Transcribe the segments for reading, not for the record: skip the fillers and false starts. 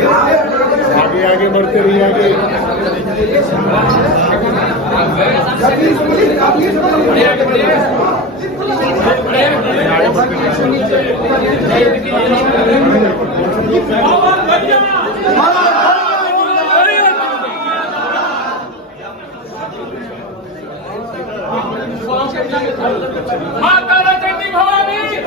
आगे आगे बढ़ते रहिए आगे। माता चंडी भवानी की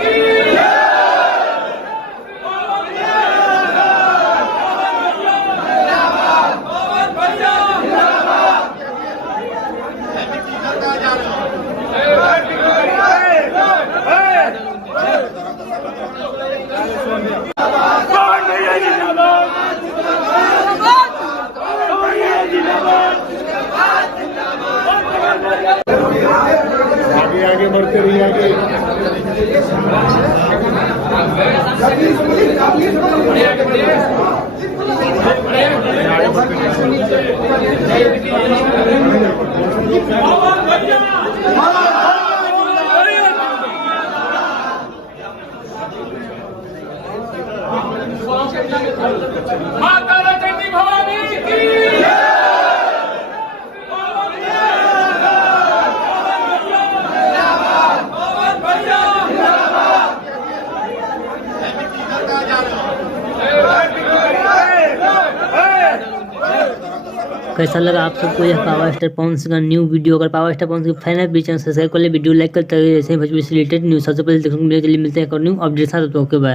आगे आगे बढ़ते रहिए आगे। माता चंडी भवानी की कैसा लगा आप सबको यह पावर स्टार पॉन्स का न्यू वीडियो? अगर पावर स्टार पॉन्स के फैन है चैनल सब्सक्राइब कर ले, वीडियो लाइक करते रहिए। ऐसे ही भोजपुरी से रिलेटेड न्यूज सबसे पहले देखने को मिलते हैं। मिलते हैं एक और न्यू अपडेट साथ। Okay bye.